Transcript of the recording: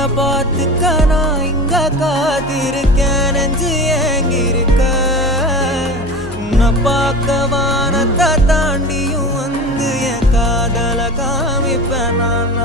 உன்னை பார்த்துக்க நான் இங்க காத்திருக்கேன், நெஞ்சு ஏங்கிருக்க. உன்னை பார்க்க வானத்தை தாண்டியும் வந்து என் காதல காமிப்பேன் நான்.